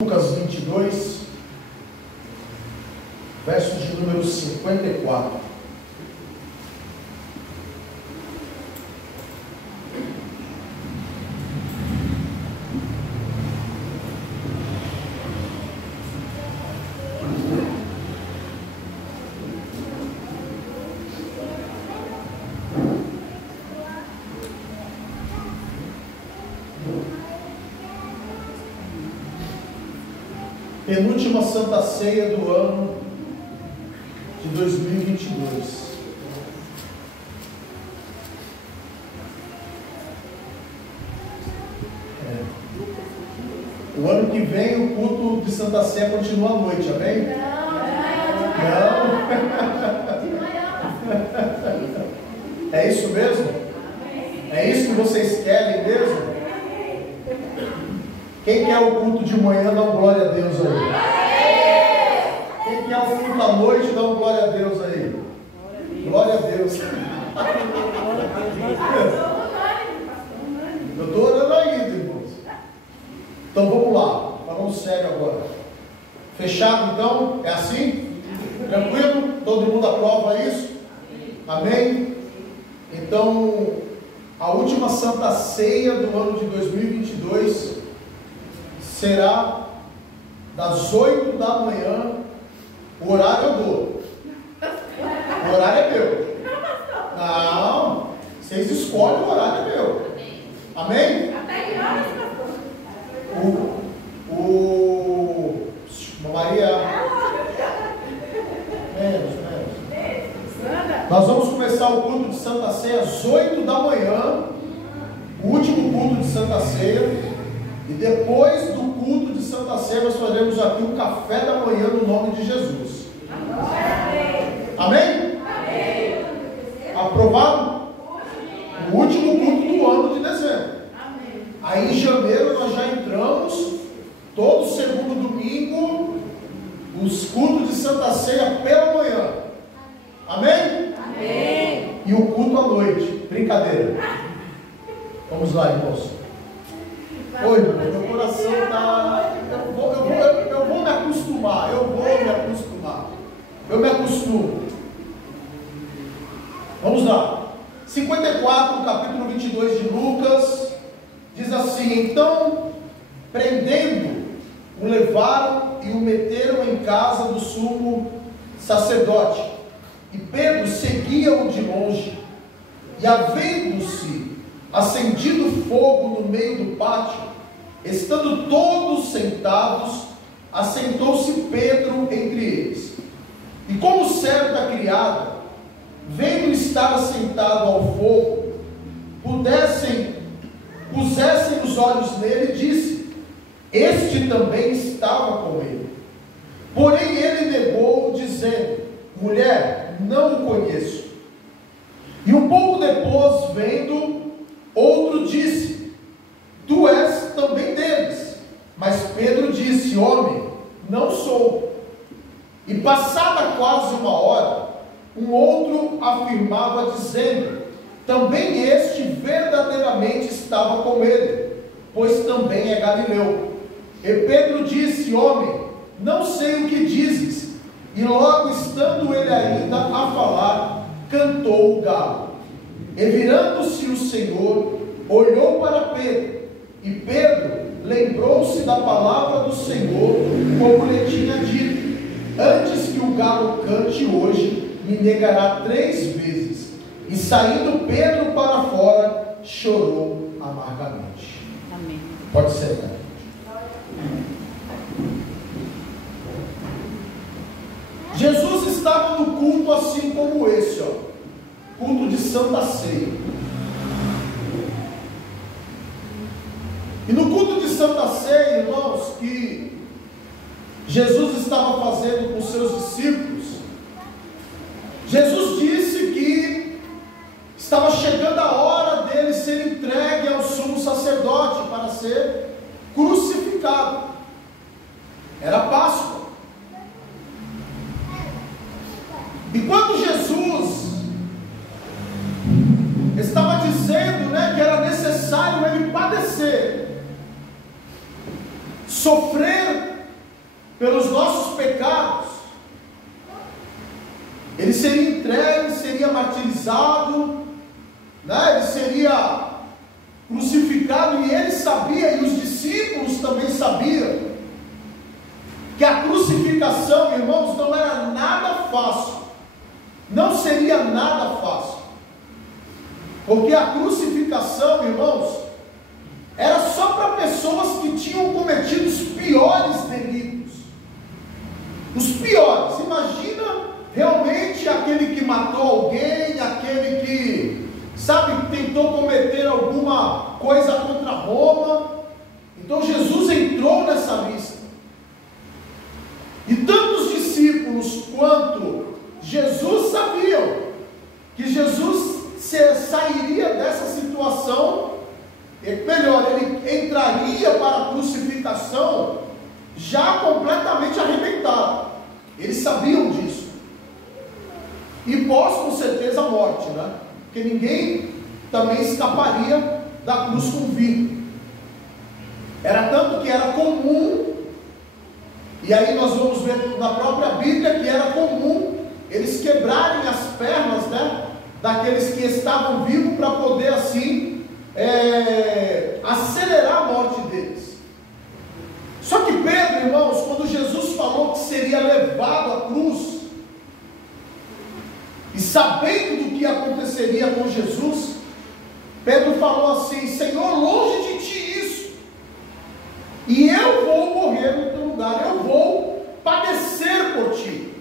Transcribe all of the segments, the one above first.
Lucas 22, versos de número 54. Penúltima Santa Ceia do ano de 2022. O ano que vem o culto de Santa Ceia continua à noite, amém? Não? É isso mesmo? É isso que vocês querem mesmo? Quem quer o culto de manhã, dá um glória a Deus aí. Quem quer o culto à noite, dá um glória a Deus aí. Glória a Deus. Eu estou orando ainda, irmãos. Então vamos lá, falando sério agora. Fechado então? É assim? Tranquilo? Todo mundo aprova isso? Amém? Então, a última Santa Ceia do ano de 2022 será das 8 da manhã. O horário eu dou. O horário é meu. Não, vocês escolhem, o horário é meu. Amém? Até que horas, pastor? Maria. Menos. Nós vamos começar o culto de Santa Ceia às 8 da manhã. O último culto de Santa Ceia. E depois do culto de Santa Ceia, nós faremos aqui um café da manhã no nome de Jesus. Amém? Amém? Aprovado? O último culto do ano de dezembro. Aí em janeiro nós já entramos, todo segundo domingo, os cultos de Santa Ceia pela manhã. Amém? Amém? E o culto à noite. Brincadeira. Vamos lá, irmãos. Oi, meu coração está... Eu vou me acostumar. Eu me acostumo. Vamos lá. 54, capítulo 22 de Lucas, diz assim: então, prendendo, o levaram e o meteram em casa do sumo sacerdote. E Pedro seguia-o de longe. E havendo-se acendido fogo no meio do pátio, estando todos sentados, assentou-se Pedro entre eles. E como o servo da criada, vendo estar assentado ao fogo, pusessem os olhos nele, disse: este também estava com ele. Porém ele negou, dizendo: mulher, não o conheço. E um pouco depois, vendo, outro disse: tu és também deles. Mas Pedro disse: homem, não sou. E passada quase uma hora, um outro afirmava, dizendo: também este verdadeiramente estava com ele, pois também é galileu. E Pedro disse: homem, não sei o que dizes. E logo estando ele ainda a falar, cantou o galo. E virando-se o Senhor, olhou para Pedro, e Pedro lembrou-se da palavra do Senhor, como lhe tinha dito: antes que o galo cante hoje, me negará 3 vezes. E saindo Pedro para fora, chorou amargamente. Amém. Pode ser, né? Jesus estava no culto assim como esse, culto de Santa Ceia. E no culto de Santa Ceia, irmãos, que Jesus estava fazendo com seus discípulos, Jesus disse que estava chegando a hora dele ser entregue ao sumo sacerdote para ser crucificado. Era Páscoa. E quando Jesus estava dizendo, que era necessário ele padecer, sofrer pelos nossos pecados. Ele seria entregue, seria martirizado, né? Ele seria crucificado, e ele sabia, e os discípulos também sabiam, que a crucificação, irmãos, não era nada fácil, não seria nada fácil, porque a crucificação, irmãos, era só para pessoas que tinham cometido os piores delitos, os piores. Imagina realmente aquele que matou alguém, aquele que, sabe, tentou cometer alguma coisa contra Roma. Então Jesus entrou nessa lista, e tanto os discípulos quanto Jesus sabiam que Jesus sairia dessa situação, melhor, ele entraria para a crucificação já completamente arrebentado. Eles sabiam disso, e pós, com certeza, a morte, né? Porque ninguém também escaparia da cruz com vida. Era tanto que era comum, e aí nós vamos ver na própria Bíblia que era comum eles quebrarem as pernas, né, daqueles que estavam vivos, para poder assim acelerar a morte deles. Só que Pedro, irmãos, quando Jesus falou que seria levado à cruz, e sabendo do que aconteceria com Jesus, Pedro falou assim: Senhor, longe de ti isso, e eu vou morrer no teu lugar, eu vou padecer por ti,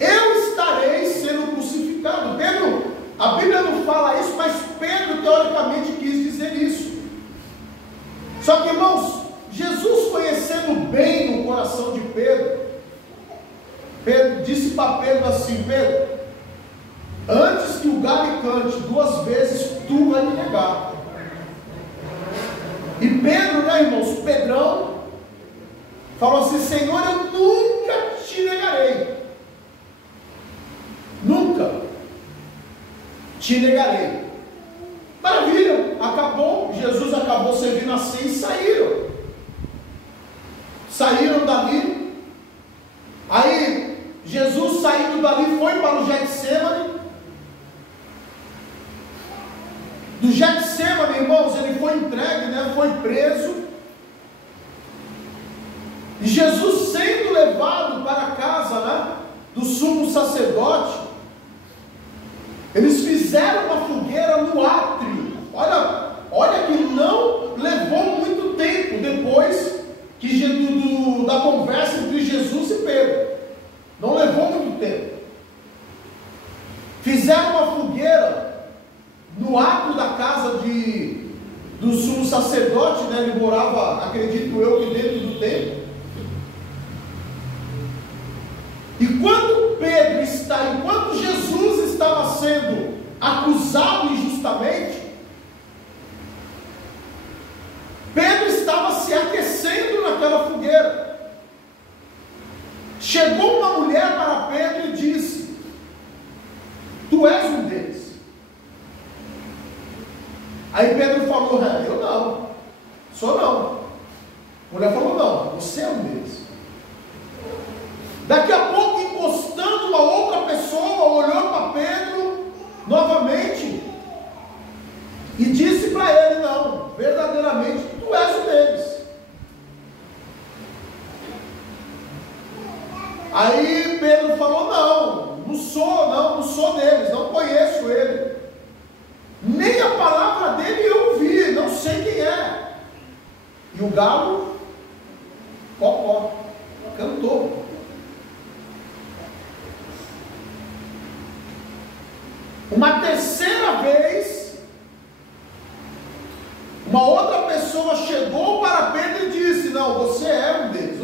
eu estarei sendo crucificado. Pedro, a Bíblia não fala isso, mas Pedro teoricamente quis dizer isso. Só que, irmãos, Jesus, conhecendo bem o coração de Pedro, disse para Pedro assim: Pedro, antes que o galo cante 2 vezes, tu vai me negar. E Pedro, né, irmãos, Pedrão, falou assim: Senhor, eu nunca te negarei, nunca te negarei. Maravilha, acabou, Jesus acabou servindo assim, e saíram dali. Aí Jesus, saindo dali, foi para o Getsêmani. Do Getsêmani, irmãos, ele foi entregue, né? Foi preso. E Jesus, sendo levado para a casa, né, do sumo sacerdote, eles fizeram uma fogueira no átrio. Olha que não levou muito tempo depois da conversa entre Jesus e Pedro. Não levou muito tempo. Fizeram uma fogueira no átrio da casa do sumo sacerdote, né? Ele morava, acredito eu, que dentro do templo. E enquanto Jesus estava sendo acusado injustamente, Pedro estava se aquecendo naquela fogueira. Chegou uma mulher para Pedro e disse: tu és um deles. Aí Pedro falou: eu não, sou não. A mulher falou: não, você é um deles. Daqui a pouco, encostando, uma outra pessoa olhou para Pedro novamente e disse para ele: não, verdadeiramente tu és um deles. Aí Pedro falou: não sou deles, não conheço ele, nem a palavra dele eu ouvi, não sei quem é. E o galo cantou. Uma terceira vez, uma outra pessoa chegou para Pedro e disse: não, você é um deles,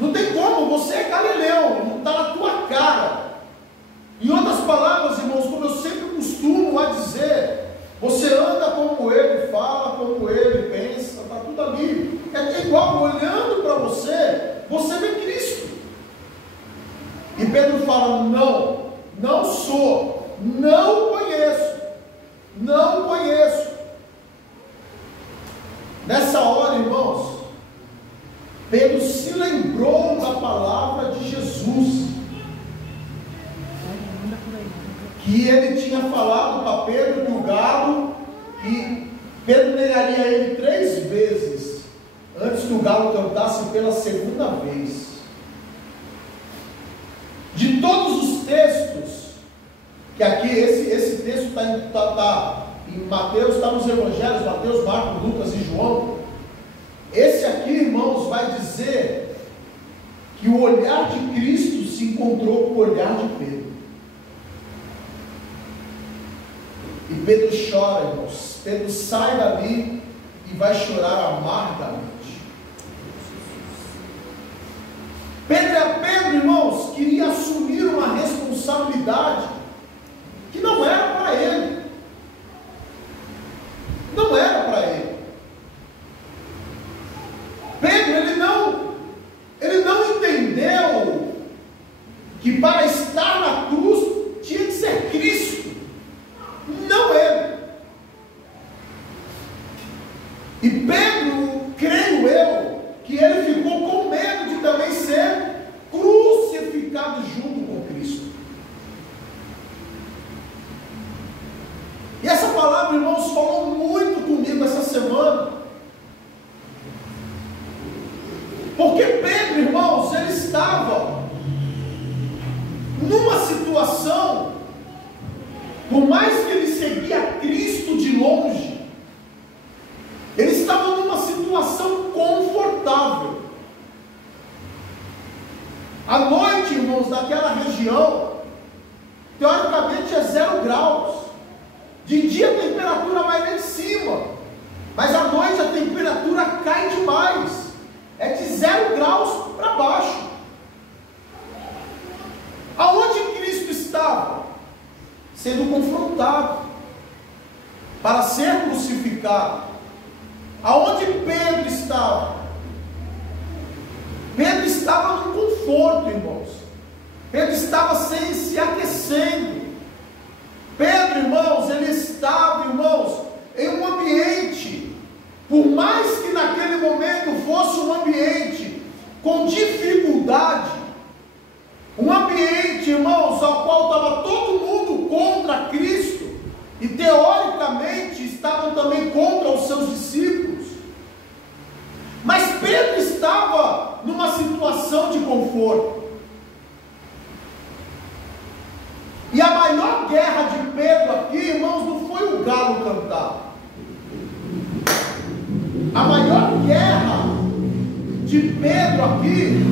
não tem como, você é galileu, não está na tua cara. Em outras palavras, irmãos, como eu sempre costumo a dizer, você anda como ele, fala como ele, pensa, está tudo ali. É igual, olhando para você, você vê Cristo. E Pedro fala: não sou, não conheço. Nessa hora, irmãos, Pedro Pedro se lembrou da palavra de Jesus, que ele tinha falado para Pedro que o galo, que Pedro negaria ele 3 vezes, antes que o galo cantasse pela segunda vez. De todos os textos, que aqui esse texto está em Mateus, está nos Evangelhos, Mateus, Marcos, Lucas e João, esse aqui, irmãos, vai dizer que o olhar de Cristo se encontrou com o olhar de Pedro. E Pedro chora, irmãos. Pedro sai dali e vai chorar amargamente. Pedro, irmãos, queria assumir uma responsabilidade que não era para ele. Não era para ele. Pedro, ele não entendeu que para estar na cruz tinha que ser Cristo, não ele. E Pedro, creio eu, que ele ficou com medo de também ser crucificado junto com Cristo. E essa palavra, irmãos, falou muito comigo essa semana. Porque Pedro, irmãos, ele estava numa situação, por mais que ele seguia Cristo de longe, ele estava numa situação confortável. À noite, irmãos, naquela região, teoricamente é 0 graus. De dia a temperatura vai lá em cima, mas à noite a temperatura cai demais. É de 0 graus para baixo. Aonde Cristo estava? Sendo confrontado para ser crucificado. Aonde Pedro estava? Pedro estava no conforto, irmãos. Pedro estava se aquecendo. Pedro, irmãos, ele estava, irmãos, em um ambiente, por mais que naquele momento fosse um ambiente com dificuldade, um ambiente, irmãos, ao qual estava todo mundo contra Cristo, e teoricamente estavam também contra os seus discípulos, mas Pedro estava numa situação de conforto. E a maior guerra de Pedro aqui, irmãos, não foi o galo cantar. A maior guerra de Pedro aqui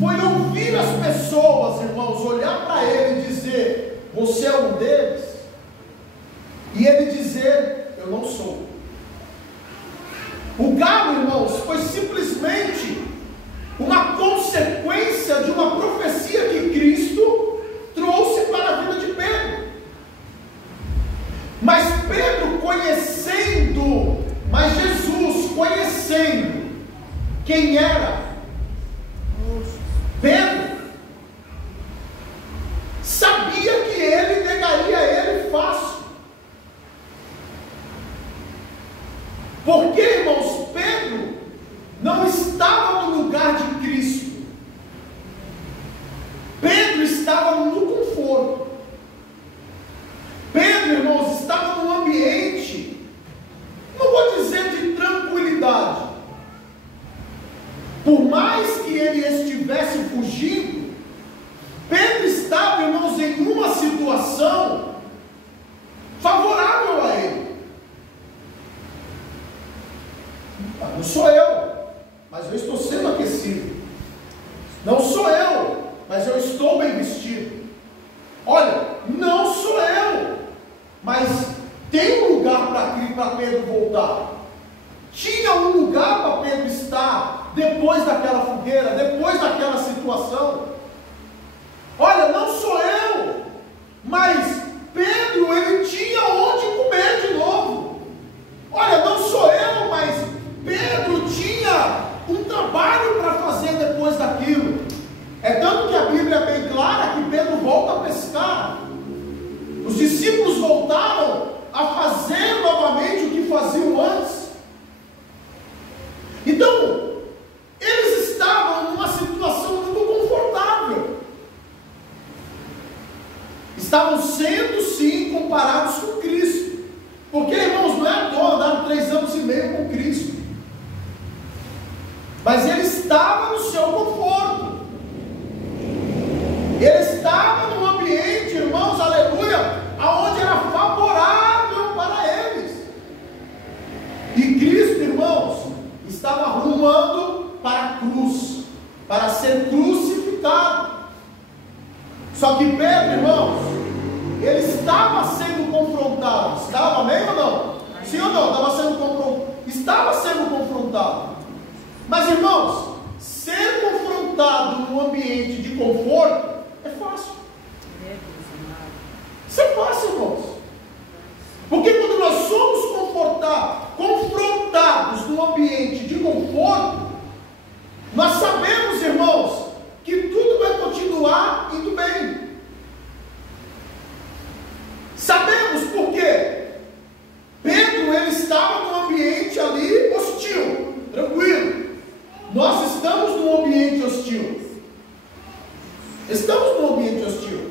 foi ouvir as pessoas, irmãos, olhar para ele e dizer: você é um deles? E ele dizer: eu não sou. O galo, irmãos, foi simplesmente uma consequência de uma profecia que Cristo trouxe para a vida de Pedro. Mas Pedro conhecendo, mas Jesus conhecendo quem era Pedro, sabia que ele negaria ele fácil. Porque, irmãos, Pedro não estava no lugar de Cristo. Pedro estava no conforto. Pedro, irmãos, estava num ambiente, não vou dizer de tranquilidade. Por mais que ele estivesse fugindo, Pedro estava, irmãos, em uma situação favorável a ele. Não sou eu, mas eu estou sendo aquecido. Não sou eu, mas eu estou bem vestido. Olha, não sou eu, mas tem um lugar para Pedro voltar. Tinha um lugar para Pedro estar depois daquela fogueira, depois daquela situação. Olha, não sou eu, mas Pedro, ele tinha onde comer de novo. Olha, não sou eu, mas Pedro tinha um trabalho para fazer depois daquilo. É tanto que a Bíblia é bem clara que Pedro volta a pescar. Os discípulos voltaram a fazer novamente o que faziam antes. Então, estavam sendo sim comparados com Cristo. Porque, irmãos, não é à toa, andaram 3 anos e meio com Cristo. Mas ele estava no seu conforto. Ele estava num ambiente, irmãos, aleluia, aonde era favorável para eles. E Cristo, irmãos, estava arrumando para a cruz, para ser crucificado. Só que Pedro, irmãos, ele estava sendo confrontado. Estava, amém ou não? Sim ou não? Estava sendo confrontado. Mas, irmãos, ser confrontado num ambiente de conforto é fácil. Isso é fácil, irmãos. Porque quando nós somos confrontados num ambiente de conforto, nós sabemos, irmãos, que tudo vai continuar indo bem. Sabemos por quê? Pedro, ele estava num ambiente ali hostil, tranquilo. Nós estamos num ambiente hostil. Estamos num ambiente hostil.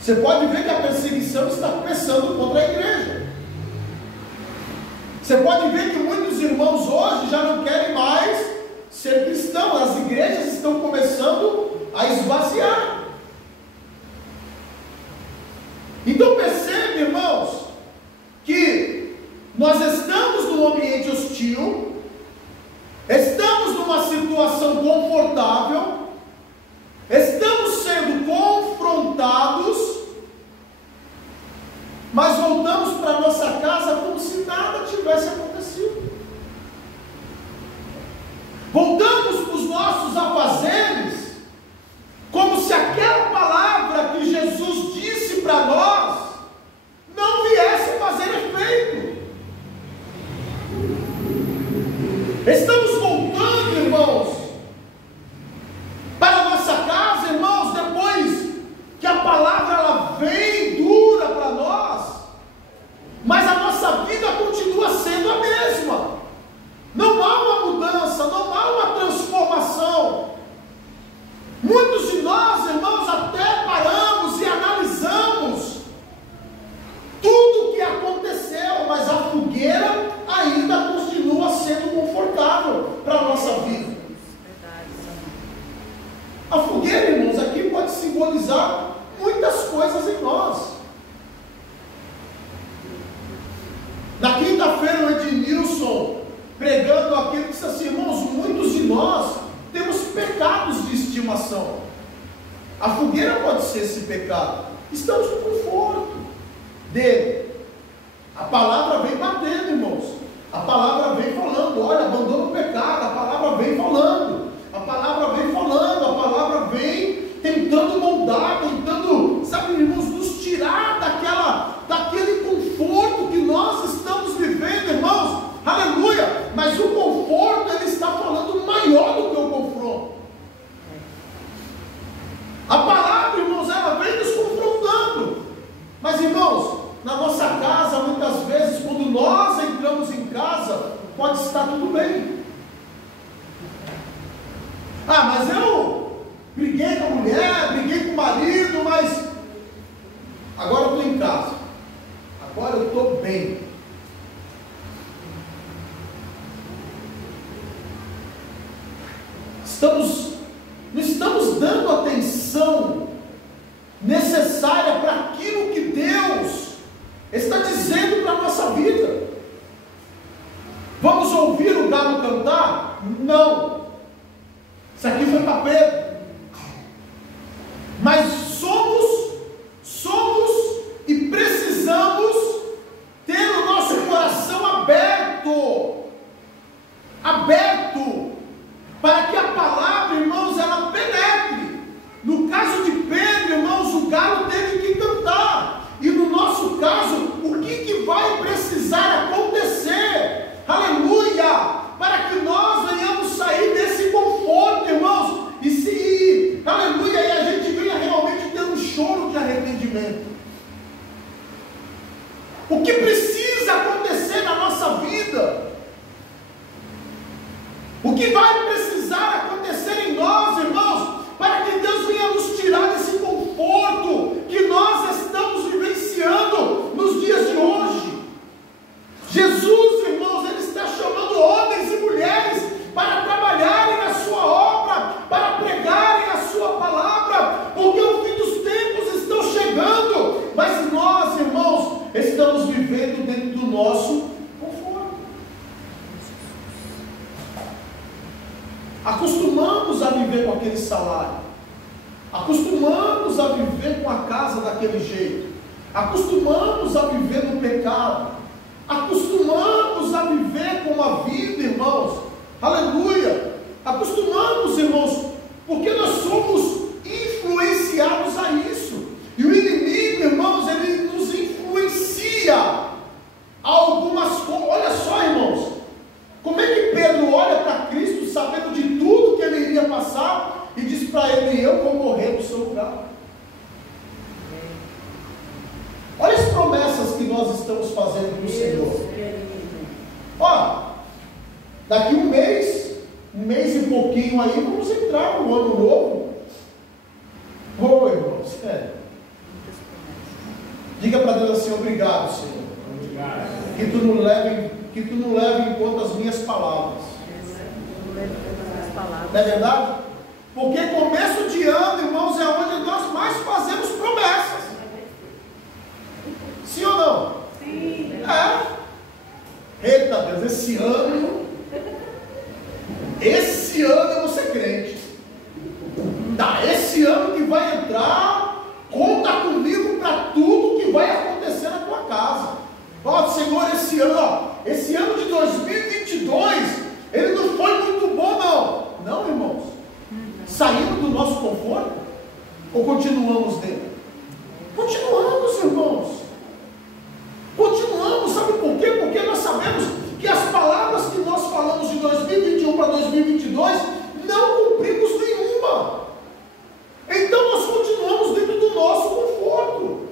Você pode ver que a perseguição está começando contra a igreja. Você pode ver que muitos irmãos hoje já não querem mais ser cristãos. As igrejas estão começando a esvaziar. Então percebe, irmãos, que nós estamos num ambiente hostil, estamos numa situação confortável, estamos sendo confrontados, mas voltamos para nossa casa como se nada tivesse acontecido. Voltamos para os nossos afazeres, como se aquela palavra que Jesus disse para nós não viesse fazer efeito. Estamos voltando, irmãos, para a nossa casa, irmãos, depois que a palavra ela vem dura para nós, mas a nossa vida continua sendo a mesma. Não há uma mudança, não há uma transformação. Muitos de nós, irmãos, até paramos e analisamos tudo o que aconteceu, mas a fogueira ainda continua sendo confortável para a nossa vida. A fogueira, irmãos, aqui pode simbolizar muitas coisas em nós. Na quinta-feira, o Ednilson, pregando aqui, disse assim: irmãos, muitos de nós temos pecados de estimação. A fogueira pode ser esse pecado. Estamos no conforto dele. A palavra vem batendo, irmãos. A palavra vem falando: olha, abandona o pecado. A palavra vem falando. A palavra vem falando. A palavra vem tentando moldar, tentando, sabe, irmãos, nos tirar daquele conforto que nós estamos vivendo, irmãos. Aleluia! Mas o conforto, ele está falando maior do que o confronto. A palavra, irmãos, ela vem nos confrontando. Mas, irmãos, na nossa casa, muitas vezes, quando nós entramos em casa, pode estar tudo bem. Ah, mas eu briguei com a mulher, briguei com o marido, mas agora eu estou em casa. Agora eu estou bem. Não estamos dando atenção necessária para aquilo que Deus está dizendo para a nossa vida. Vamos ouvir o galo cantar? Não. Isso aqui foi para Pedro. Mas somos e precisamos ter o nosso coração aberto para que a palavra, irmãos, ela penetre. No caso de Pedro, irmãos, o galo teve que cantar. E no nosso caso, o que vai precisar acontecer? Aleluia! Para que nós venhamos sair desse conforto, irmãos, aleluia, e a gente venha realmente ter um choro de arrependimento. O que precisa acontecer na nossa vida? O que vai precisar acontecer em nós, irmãos, para que Deus venha nos tirar desse conforto Acostumamos a viver com aquele salário. Acostumamos a viver com a casa daquele jeito. Acostumamos a viver no pecado. Acostumamos a viver com a vida, irmãos. Aleluia. Acostumamos, irmãos, porque nós somos influenciados a isso. E o inimigo, irmãos, ele nos influencia a algumas coisas. Olha só, irmãos, como é que Pedro olha para Cristo, sabendo de tudo que ele iria passar, e diz para ele: eu vou morrer no seu lugar. Olha as promessas que nós estamos fazendo para o Senhor. Ó, daqui um mês e pouquinho aí, vamos entrar no ano novo. Ô, irmãos, diga para Deus assim: obrigado, Senhor. Obrigado. Que tu não leve em conta as minhas palavras. Não é verdade? Porque começo de ano, irmãos, é onde nós mais fazemos promessas. Sim ou não? Sim. Eita Deus, esse ano eu vou ser crente. Esse ano que vai entrar, conta comigo para tudo que vai acontecer na tua casa. Ó, Senhor, esse ano de 2022, ele não foi muito bom, não. Não, irmãos. Saímos do nosso conforto ou continuamos dele? Continuamos, irmãos. Continuamos, sabe por quê? Porque nós sabemos que as palavras que nós falamos de 2021 para 2022, não cumprimos nenhuma. Então nós continuamos dentro do nosso conforto.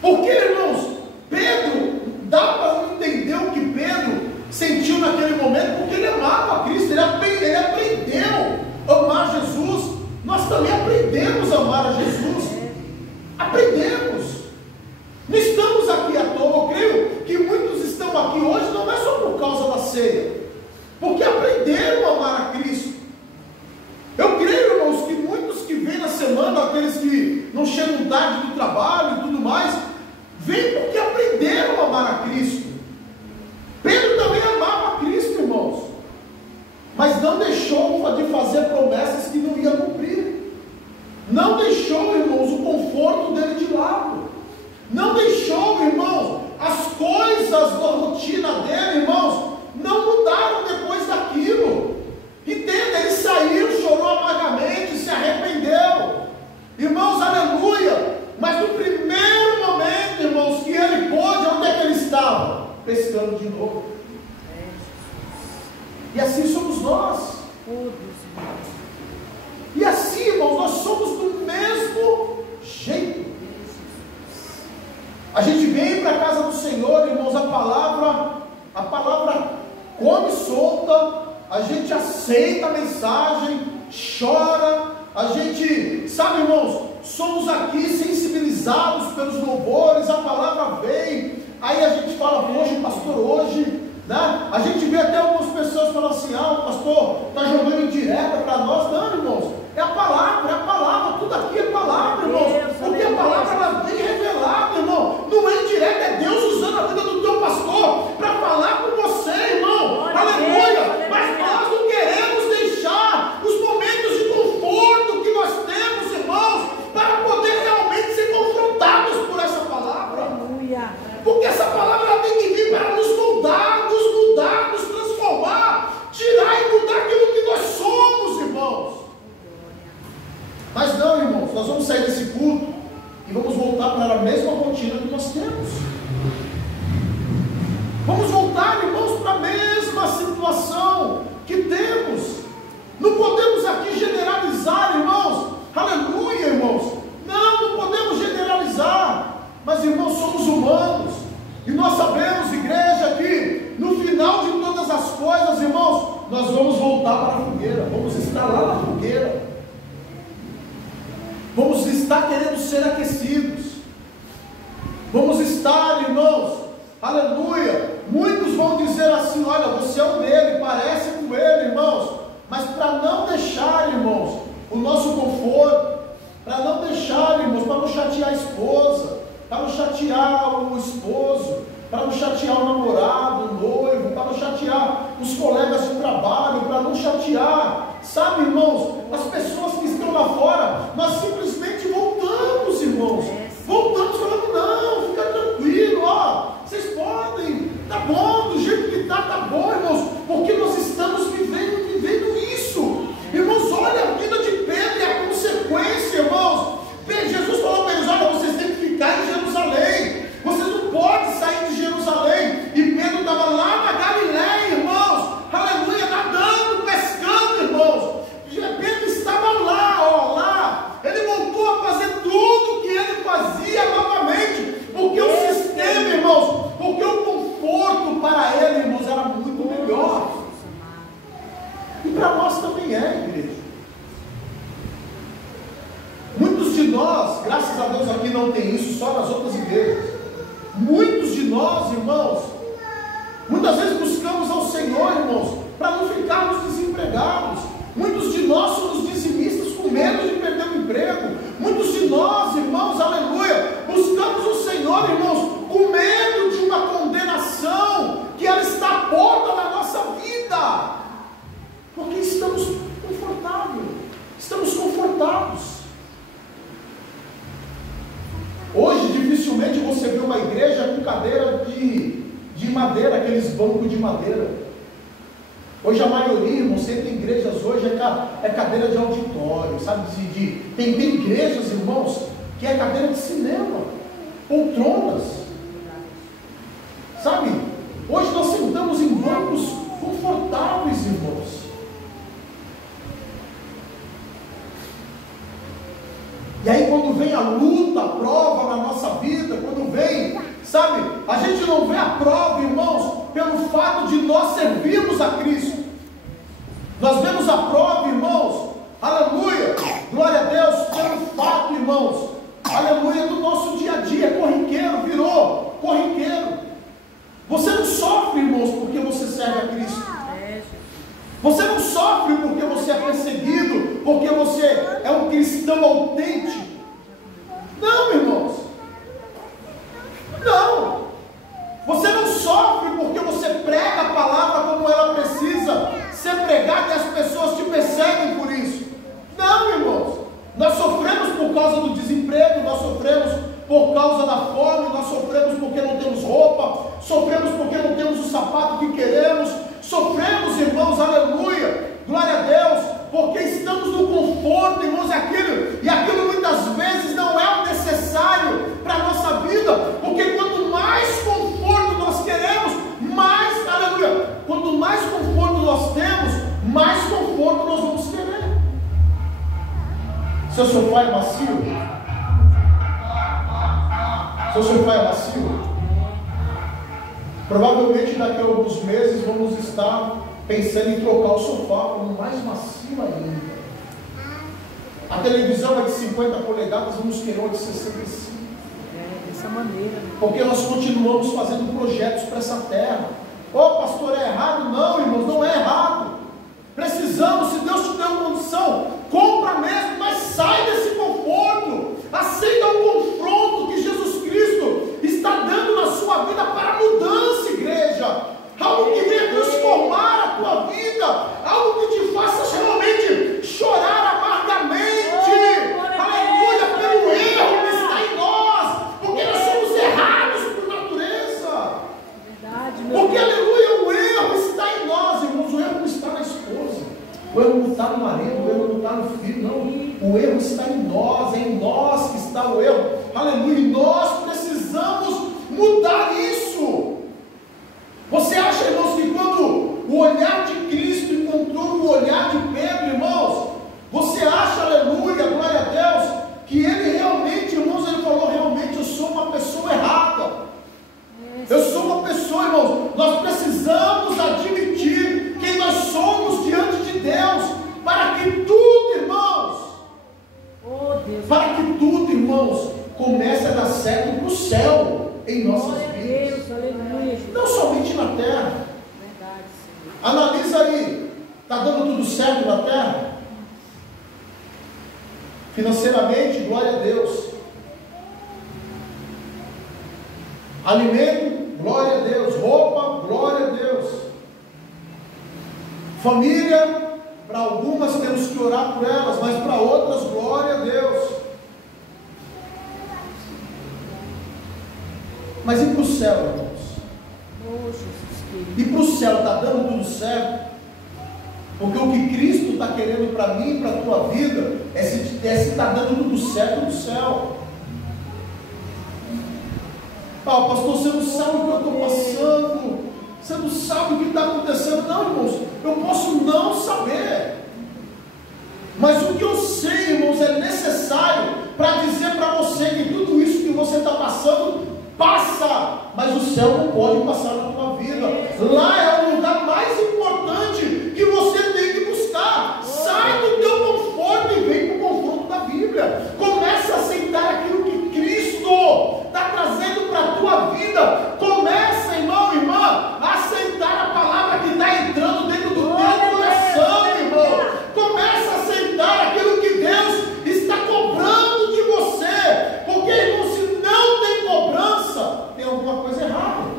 Porque, irmãos, Pedro, dá para entender o que Pedro sentiu naquele momento, porque ele amava a Cristo, ele aprendeu a amar Jesus. Nós também aprendemos a amar a Jesus. Aprendemos. Não estamos aqui à toa. Eu creio que muitos estão aqui hoje, não é só por causa da ceia, porque aprenderam a amar a Cristo. Eu creio, irmãos, que muitos que vêm na semana, aqueles que não chegam tarde do trabalho e tudo mais, vêm porque aprenderam a amar a Cristo. Pedro também amava a Cristo, irmãos, mas não deixou de fazer promessas que não ia cumprir. Não deixou, irmãos, o conforto dele de lado. Não deixou, irmãos, as coisas da rotina dele, irmãos, não mudaram depois daquilo. Entenda, ele saiu, chorou amargamente, se arrependeu. Irmãos, aleluia. Mas no primeiro momento, irmãos, que ele pôde, onde é que ele estava? Pescando de novo. E assim somos nós. E assim, irmãos, nós somos do mesmo jeito. A gente vem para a casa do Senhor, irmãos, a palavra come solta, a gente aceita a mensagem, chora, a gente, sabe, irmãos, somos aqui sensibilizados pelos louvores, a palavra vem, aí a gente fala: hoje, pastor, hoje, né? A gente vê até algumas pessoas falando assim: o pastor está jogando indireta para nós. Não, irmãos, é a palavra, tudo aqui é palavra, irmãos, porque a palavra ela vem revelada, irmão, não é indireta, é Deus usando a vida do teu pastor para falar com você, irmão, aleluia. Mas nós não queremos deixar os momentos de conforto que nós temos, irmãos, para poder realmente ser confrontados por essa palavra, aleluia. Porque essa palavra ela tem que vir para nos moldar, nos transformar, tirar e mudar aquilo que nós somos, irmãos. Mas não, irmãos, nós vamos sair desse culto e vamos voltar para a mesma rotina que nós temos. Vamos voltar, irmãos, para a mesma situação que temos. Não podemos aqui generalizar, irmãos. Aleluia, irmãos. Não podemos generalizar. Mas, irmãos, somos humanos. E nós sabemos, igreja, que no final de todas as coisas, irmãos, nós vamos voltar para a fogueira. Vamos estar lá na fogueira. Vamos estar querendo ser aquecidos. Vamos estar, irmãos, aleluia. Muitos vão dizer assim: olha, você é o dele, parece com ele, irmãos. Mas para não deixar, irmãos, o nosso conforto, para não deixar, irmãos, para não chatear a esposa, para não chatear o esposo, para não chatear o namorado, o noivo, para não chatear os colegas de trabalho, para não chatear. Sabe, irmãos, as pessoas que estão lá fora, nós simplesmente voltamos, irmãos. Voltamos falando, não, fica tranquilo, ó, vocês podem, tá bom, do jeito que tá bom, irmãos, porque nós estamos vivendo isso. Irmãos, olha a vida de Pedro e a consequência, irmãos. Jesus falou para eles, olha, vocês têm que ficar em Jerusalém, vocês não podem sair de Jerusalém. E Pedro estava lá na Galileia, irmãos, aleluia, nadando, pescando, irmãos. Pedro estava lá, ele voltou a fazer tudo que ele fazia novamente, porque o sistema, irmãos, porque o conforto para ele, irmãos, era muito melhor. E para nós também é, igreja. Muitos de nós, graças a Deus aqui não tem isso, só nas outras igrejas. Muitos de nós, irmãos, muitas vezes buscamos ao Senhor, irmãos, para não ficarmos desempregados. Muitos de nós somos dizimistas com medo de perder o emprego. Muitos de nós, irmãos, aleluia, buscamos o Senhor, irmãos, com medo de uma condenação que ela está à porta da nossa vida, porque estamos confortados. Hoje dificilmente você vê uma igreja com cadeira de madeira, aqueles bancos de madeira. Hoje a maioria, irmão, sempre em igrejas hoje é cadeira de auditório, sabe? Tem igrejas, irmãos, que é cadeira de cinema, poltronas, sabe? Hoje nós sentamos em bancos confortáveis, irmãos. E aí quando vem a luta, a prova na nossa vida, quando vem, sabe, a gente não vê a prova, irmãos, pelo fato de nós servirmos a Cristo. Nós vemos a prova, irmãos, aleluia, glória a Deus, pelo fato, irmãos, aleluia, do nosso dia a dia, corriqueiro, virou corriqueiro. Você não sofre, irmãos, porque você serve a Cristo. Você não sofre porque você é perseguido, porque você é um cristão autêntico. Não, irmãos. Não. Você não sofre porque você prega a palavra como ela precisa ser pregada e as pessoas te perseguem por isso. Não, irmãos. Nós sofremos por causa do desemprego, nós sofremos por causa da fome, nós sofremos porque não temos roupa, sofremos porque não temos o sapato que queremos, sofremos, irmãos, aleluia, glória a Deus, porque estamos no conforto, irmãos, e aquilo muitas vezes não é o necessário para a nossa vida, porque quanto mais conforto nós queremos, mais, aleluia, quanto mais conforto nós temos, mais conforto nós vamos querer. Seu sofá é macio? Seu sofá é macio? Provavelmente daqui a alguns meses vamos estar pensando em trocar o sofá para um mais macio ainda. A televisão é de 50 polegadas, vamos querer uma de 65. Dessa maneira. Porque nós continuamos fazendo projetos para essa terra. Ô pastor, é errado? Não, irmãos, não é errado. Precisamos, se Deus te deu condição, compra mesmo, mas sai desse conforto. Aceita o confronto que Jesus Cristo está dando na sua vida para mudança, igreja. Algo que venha transformar a tua vida, algo que te faça realmente chorar amargamente. Aleluia, pelo erro que está em nós, porque nós somos errados por natureza. Verdade, meu porque, Deus. aleluia, o erro está em nós, irmãos. O erro não está na esposa, o erro não está no marido, o erro não está no filho, não. O erro está em nós, é em nós que está o erro. Aleluia, e nós precisamos mudar isso. Você acha, irmãos, que quando o olhar de Cristo encontrou o olhar de Pedro, irmãos, você acha, aleluia, glória a Deus, que ele realmente, irmãos, ele falou, realmente eu sou uma pessoa errada. Eu sou uma pessoa, irmãos, nós precisamos admitir quem nós somos diante de Deus, para que tudo, irmãos, para que tudo, irmãos, comece a dar certo para o céu em nossas vidas. Não somente na terra. Analisa aí, está dando tudo certo na terra? Financeiramente, glória a Deus. Alimento, glória a Deus. Roupa, glória a Deus. Família, para algumas temos que orar por elas, mas para outras, glória a Deus. Mas e para o céu, irmãos? E para o céu, está dando tudo certo? Porque o que Cristo está querendo para mim e para a tua vida é se está dando tudo certo no céu. Pastor, você não sabe o que eu estou passando, você não sabe o que está acontecendo. Não, irmãos, eu posso não saber, mas o que eu sei, irmãos, é necessário para dizer para você que tudo isso que você está passando passa, mas o céu não pode passar na tua vida. Lá é o lugar mais importante que você tem que buscar. Sai do teu conforto e vem para o confronto da Bíblia. Começa a aceitar aquilo que Cristo está trazendo para a tua vida. Começa, irmão, irmã, a aceitar a palavra que está entrando dentro do teu coração, irmão. Começa a aceitar aquilo que Deus está cobrando de você. Porque, irmão, se não tem cobrança, tem alguma coisa errada.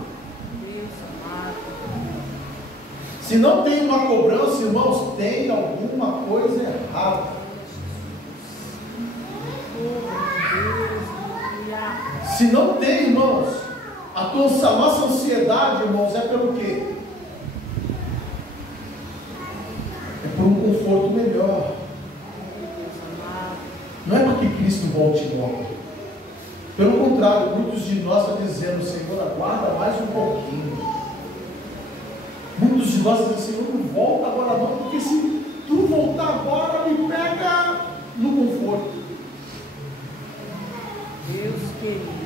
Se não tem uma cobrança, irmãos, tem alguma coisa errada. Se não tem, irmãos, a nossa ansiedade, irmãos, é pelo quê? É por um conforto melhor. Não é para que Cristo volte logo. Pelo contrário, muitos de nós estão dizendo: Senhor, aguarda mais um pouquinho. Muitos de nós dizem: Senhor, não volta agora não, porque se tu voltar agora, me pega no conforto. Deus querido.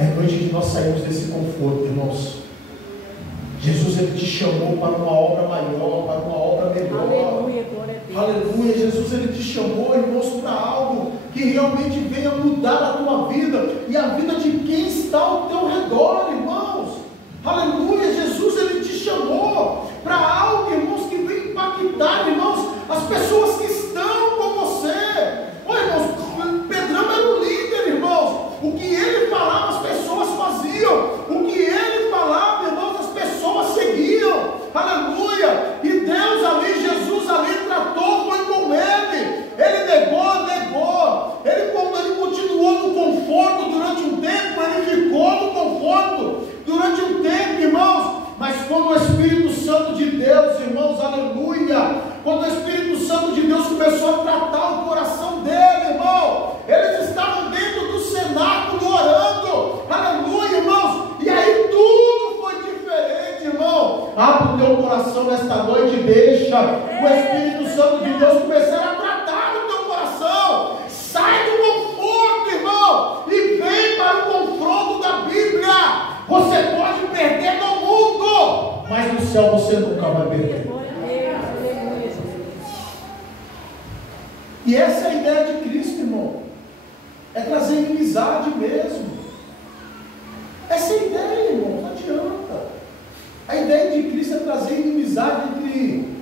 É noite de nós sairmos desse conforto, irmãos. Jesus, Ele te chamou para uma obra maior, para uma obra melhor. Aleluia, glória a Deus. Aleluia, Jesus, Ele te chamou, irmãos, para algo que realmente venha mudar a tua vida e a vida de quem está ao teu redor, irmãos. Aleluia, Jesus, Ele te chamou para algo, irmãos, que vem impactar, irmãos, as pessoas que estão com você. Olha, irmãos, Pedrão era o líder, irmãos. O que ele falava, as pessoas faziam. O que ele falava, irmãos, as pessoas seguiam. Aleluia. E Deus ali, Jesus ali tratou, foi com ele. Ele negou. Ele continuou no conforto durante um tempo. Ele ficou no conforto durante um tempo, irmãos. Mas quando o Espírito Santo de Deus, irmãos, aleluia, quando o Espírito Santo de Deus começou a tratar o coração dele, irmão, eles estavam dentro do cenáculo orando, aleluia, irmãos, e aí tudo foi diferente, irmão. Abre o teu coração nesta noite e deixa o Espírito Santo de Deus começar a tratar o teu coração. Sai do conforto, irmão, e vem para o confronto da Bíblia. Você pode perder no mundo, mas no céu você nunca vai perder. E essa é a ideia de Cristo, irmão. É trazer inimizade mesmo. Essa é a ideia, irmão, não adianta. A ideia de Cristo é trazer inimizade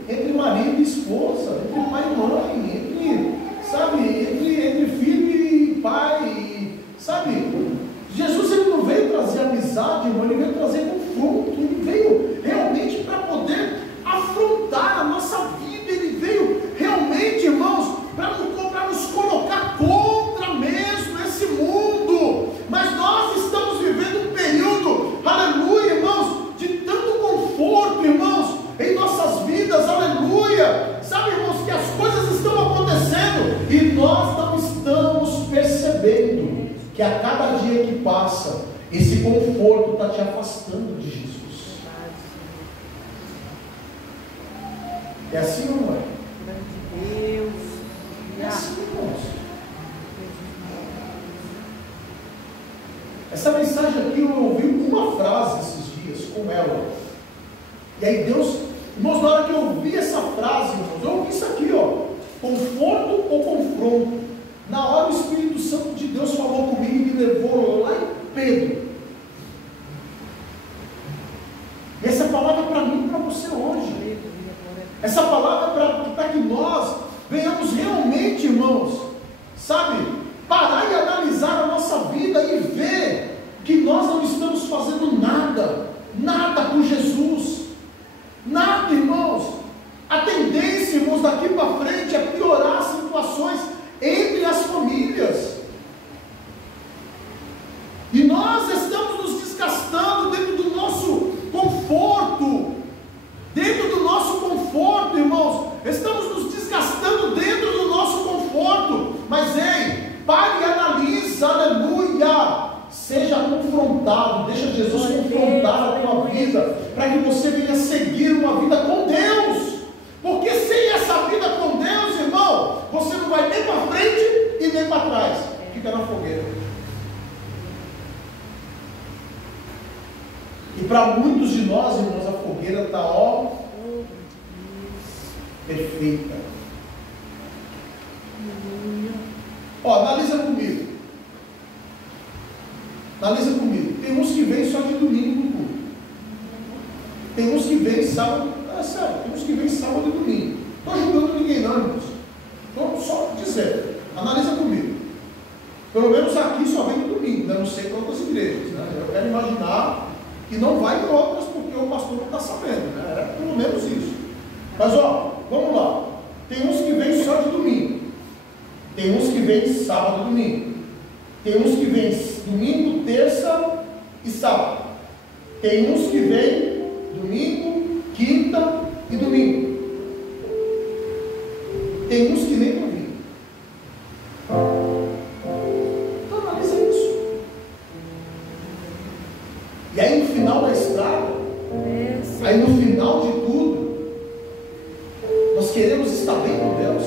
entre marido e esposa, entre pai e mãe, entre filho e pai, sabe? Jesus, ele não veio trazer amizade, irmão, ele veio trazer confronto, ele veio realmente para poder afrontar a nossa vida, ele veio realmente, irmãos, para nos colocar contra mesmo esse mundo. Mas nós estamos vivendo um período, aleluia, irmãos, de tanto conforto, irmãos, em nossas vidas, aleluia. Sabe, irmãos, que as coisas estão acontecendo e nós não estamos percebendo que a cada dia que passa, esse conforto está te afastando de Jesus. É assim ou não é? Deus. É assim, irmãos. Essa mensagem aqui eu ouvi uma frase esses dias com ela. E aí Deus, irmãos, na hora que eu ouvi essa frase, irmãos, eu ouvi isso aqui, ó. Conforto ou confronto? Na hora o Espírito Santo de Deus falou comigo e me levou lá em Pedro. E essa palavra é para mim e para você hoje. Essa palavra é para que nós venhamos realmente, irmãos, sabe, parar e analisar a nossa vida e ver que nós não estamos fazendo nada por Jesus. Nada, irmãos. confrontado, deixa Jesus confrontar a tua vida, para que você venha seguir uma vida com Deus. Porque sem essa vida com Deus, irmão, você não vai nem para frente e nem para trás, fica na fogueira. E para muitos de nós, irmãos, a fogueira está, ó, perfeita. Ó, analisa comigo. Analisa comigo. Tem uns que vêm só de domingo no culto. Tem uns que vêm sábado. É sério, tem uns que vêm sábado e domingo. Não estou julgando ninguém não, irmãos. Estou só dizendo. Analisa comigo. Pelo menos aqui só vem no domingo, né? Não sei para outras igrejas, né? Eu quero imaginar que não vai em outras porque o pastor não está sabendo, né? É pelo menos isso. Mas ó, vamos lá. Tem uns que vêm só de domingo. Tem uns que vêm sábado e domingo. Tem uns que vêm domingo, terça e sábado. Tem uns que vêm domingo, quinta e domingo. Tem uns que nem domingo. Então analisa isso. E aí no final da estrada, aí no final de tudo, nós queremos estar bem com Deus.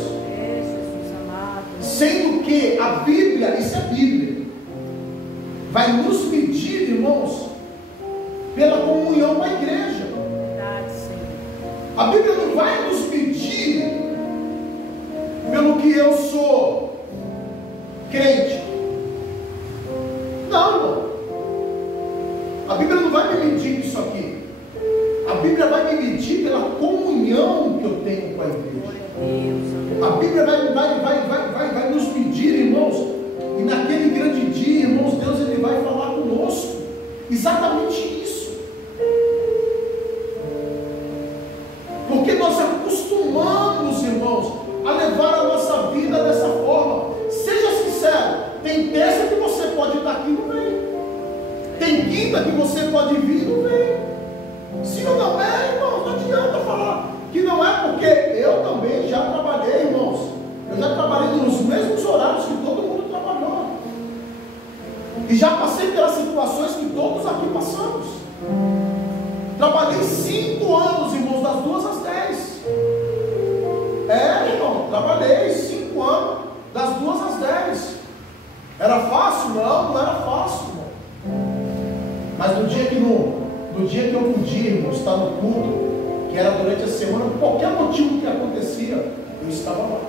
Sendo que a Bíblia, isso é Bíblia, vai nos pedir, irmãos, pela comunhão com a igreja. A Bíblia não vai nos pedir pelo que eu sou crente. Não, irmão. A Bíblia não vai me medir isso aqui. A Bíblia vai me medir pela comunhão que eu tenho com a igreja. A Bíblia vai nos pedir, irmãos, e naquele grande dia, irmãos, Deus ele vai falar conosco. Exatamente isso. Porque nós acostumamos, irmãos, a levar a nossa vida dessa forma. Seja sincero, tem terça que você pode estar aqui e não vem. Tem quinta que você pode vir e não vem. Se não é, irmãos, não adianta falar que não é, porque eu também já trabalhei, irmãos. Eu já trabalhei nos mesmos horários que todo mundo trabalhou. E já passei pelas situações que todos aqui passamos. Trabalhei 5 anos, irmãos, das 2 às 10. É, irmão, trabalhei 5 anos, das 2 às 10. Era fácil? Não, não era fácil, irmão. Mas no dia que eu podia, irmão, estar no culto, que era durante a semana, por qualquer motivo que acontecia, eu estava lá.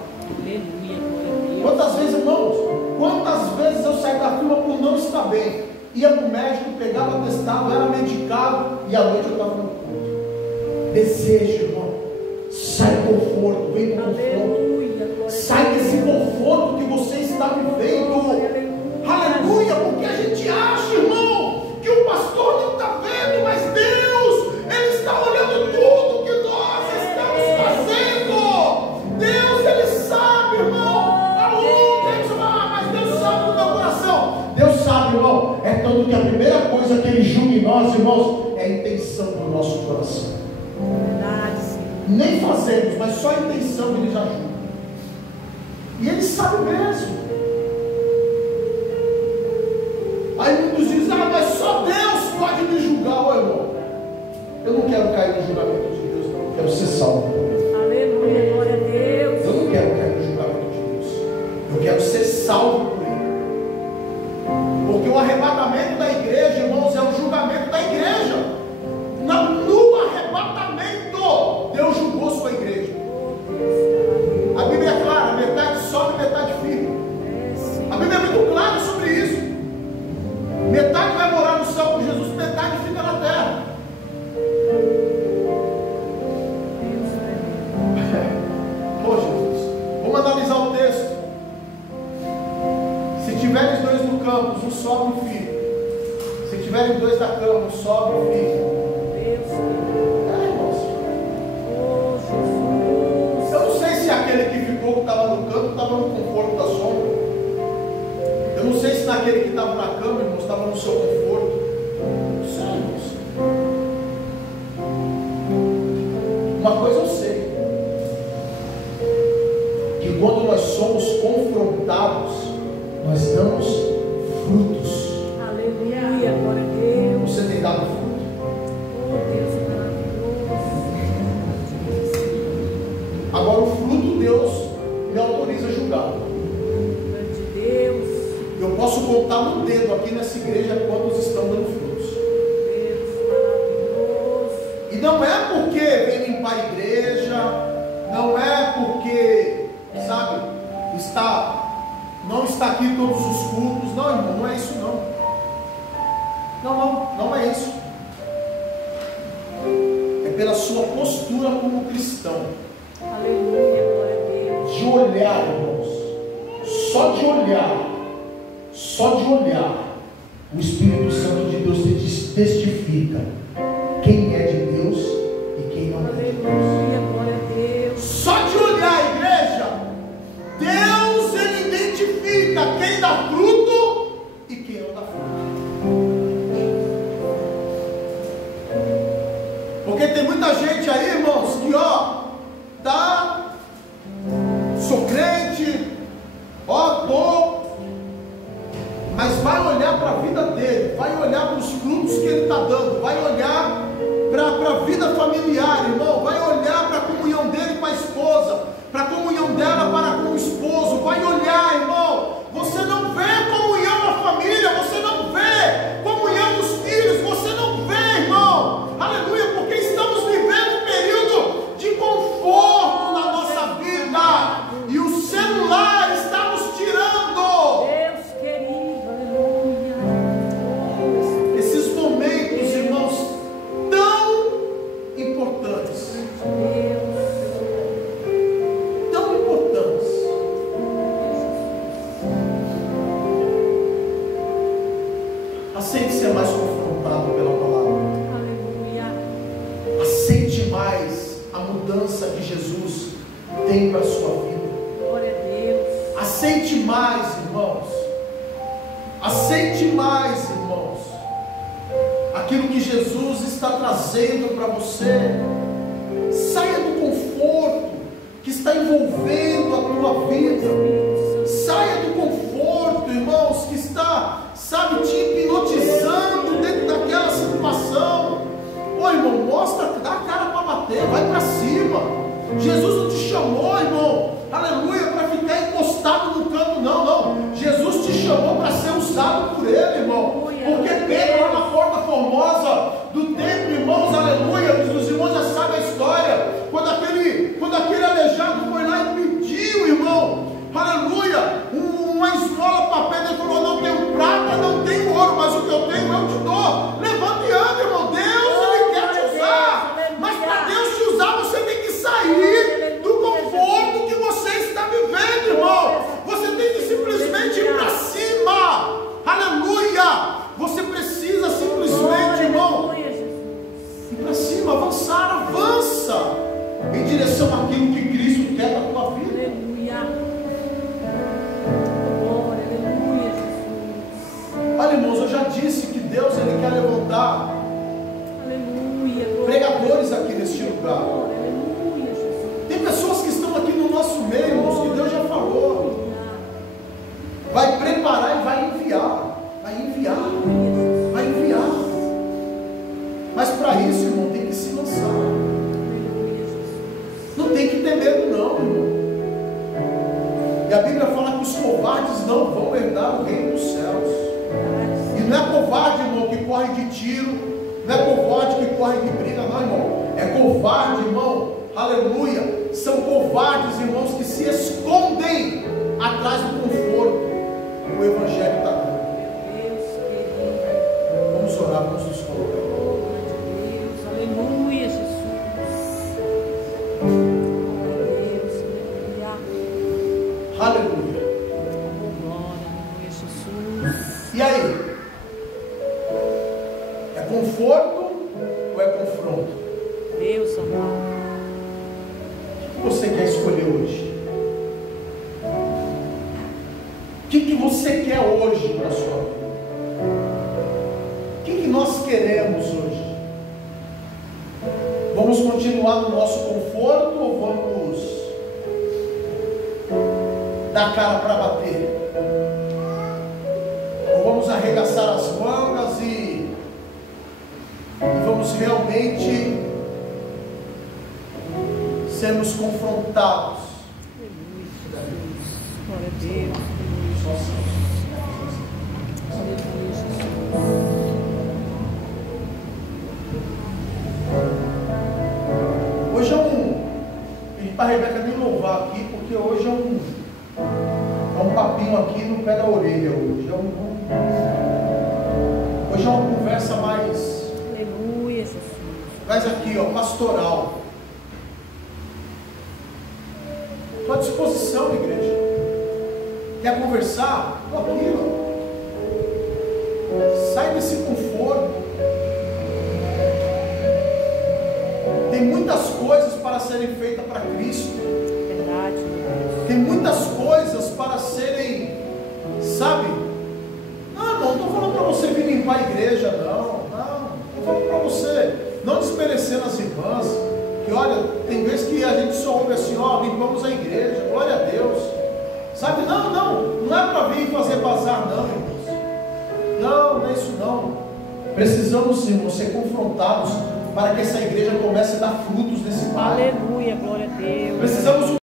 Quantas vezes, irmãos, quantas vezes eu saí da firma por não estar bem, ia para o médico, pegava atestado, era medicado, e à noite eu estava no culto. Desejo, irmão, sai do conforto, vem do conforto, sai desse conforto que você está vivendo. Aleluia, porque a gente acha, irmão, que o pastor não está vendo, mas Deus, Ele está olhando tudo que nós estamos fazendo. Deus, Ele sabe, irmão. Mas Deus sabe do meu coração. Deus sabe, irmão. É tanto que a primeira coisa que Ele julga em nós, irmãos, é a intenção do nosso coração. Nem fazemos, mas só a intenção Ele já julga. E Ele sabe mesmo. Aí muitos dizem, mas só Deus pode me julgar. Ô irmão, eu não quero cair no julgamento de Deus, não. Eu quero ser salvo. Aleluia, glória a Deus. Eu não quero cair no julgamento de Deus. Eu quero ser salvo por Ele. Porque o arrebatamento da igreja, irmãos, é o julgamento da igreja. No arrebatamento, Deus julgou sua igreja. A Bíblia é clara, metade sobe, metade fica. A Bíblia é muito clara sobre isso. Metade vai morar no céu com Jesus, metade fica na terra. Ô Jesus, vamos analisar o texto. Se tiveres 2 no campo, um sobe e um fica. Se tiveres 2 na cama, um sobe e um fica. Irmãos. Eu não sei se aquele que ficou, que estava no campo, estava no conforto da sombra. Eu não sei se naquele que estava na cama, irmãos, estava no seu conforto. Não sei, irmãos. Uma coisa eu sei, que quando nós somos confrontados, nós damos frutos. Aleluia, glória a Deus. Agora o fruto Deus me autoriza a julgar. De Deus. Eu posso contar no dedo aqui nessa igreja quantos estão dando frutos. E não é porque vem limpar a igreja, não é porque, sabe, não está aqui em todos os cultos. Não, irmão, não é isso não. Não é isso. É pela sua postura como cristão. Aleluia, glória a Deus. De olhar, irmãos, só de olhar, o Espírito Santo de Deus te testifica quem é de Deus e quem não é de Deus. Aleluia, glória a Deus. Só de olhar, igreja, Deus ele identifica quem dá fruto e quem não dá fruto. Porque tem muita gente aí, irmãos, que sou crente, mas vai olhar para a vida dele, vai olhar para os frutos que ele está dando, vai olhar para a vida familiar, irmão, vai olhar para a comunhão dele com a esposa, para a comunhão dela para com o esposo, vai olhar, irmão, você não vê comunhão na família, você não vê comunhão nos filhos, você não vê, irmão, aleluia, porque estamos vivendo um período de conforto na nossa vida, e o celular está nos tirando Deus querido, aleluia. esses momentos, irmãos, tão importantes, tão importantes. Aceite ser mais confrontado pela palavra. Aleluia. Aceite mais a mudança que Jesus tem para a sua vida. Glória a Deus. Aceite mais, irmãos. Aceite mais, irmãos. Aquilo que Jesus está trazendo para você. Saia do conforto que está envolvendo a tua vida. Saia do conforto, irmãos, que está, sabe, te hipnotizando dentro daquela situação. Ô irmão, mostra, dá a cara para bater, vai para cima. Jesus não te chamou, irmão, aleluia, para ficar encostado no canto, não. Jesus te chamou para ser usado por ele, irmão. Porque Pedro, lá na porta formosa do templo, irmãos, aleluia, os irmãos já sabem a história. Quando aquele aleijado foi lá e pediu, irmão, aleluia, uma esmola para Pedro, ele falou: não tenho prata, não tenho ouro, mas o que eu tenho eu te dou. Levanta e anda, irmão. Deus, ele quer te usar, mas para Deus te usar, você tem que sair do conforto que você está vivendo, irmão. Você tem que simplesmente ir para cima, aleluia. Você precisa simplesmente, irmão, ir para cima, avançar, avança em direção àquilo que Cristo quer da tua vida. Aleluia. Glória, aleluia, Jesus. Olha, irmãos, eu já disse que Deus ele quer levantar Aleluia. Glória, pregadores aqui neste lugar. glória, aleluia, Jesus. Tem pessoas que estão aqui no nosso meio, irmãos, que Deus já falou. Vai preparar e vai enviar. Vai enviar. Vai enviar. Mas para isso, irmão, tem que se lançar. Aleluia, Jesus. Não tem que ter medo, não, irmão. E a Bíblia fala que os covardes não vão herdar o reino dos céus. E não é covarde, irmão, que corre de tiro. Não é covarde que corre de briga, não, irmão. É covarde, irmão. Aleluia. São covardes, irmãos, que se escondem atrás do conforto. O Evangelho está dando. Deus querido. Vamos orar, vamos nos colocar. Deus, aleluia, Jesus. Glória a Deus, aleluia. Aleluia. Glória, aleluia, Jesus. E aí? É conforto ou é confronto? Deus amado. O que você quer escolher hoje? O que você quer hoje para a sua vida? O que nós queremos hoje? Vamos continuar no nosso conforto ou vamos dar cara para bater? Ou vamos arregaçar as mangas e vamos realmente sermos confrontados. Glória a Deus. Aleluia, Jesus. Hoje pedi para a Rebeca nem louvar aqui, porque hoje é um papinho aqui no pé da orelha. Hoje é uma conversa mais. Aleluia, Jesus. Mais aqui, ó, pastoral. Estou à disposição, igreja. Quer conversar? Estou aqui, ó. Sai desse conforto. Tem muitas coisas para serem feitas para Cristo. Verdade, meu Deus. Tem muitas coisas para serem, sabe? Não estou falando para você vir limpar a igreja, não. Estou falando para você não desmerecendo as irmãs. Que olha, tem vezes que a gente só ouve assim, ó, limpamos a igreja, glória a Deus. Sabe? Não é para vir fazer bazar, não, irmãos. Não é isso não. Precisamos, irmãos, ser confrontados para que essa igreja comece a dar frutos nesse bairro. Aleluia, glória a Deus. Precisamos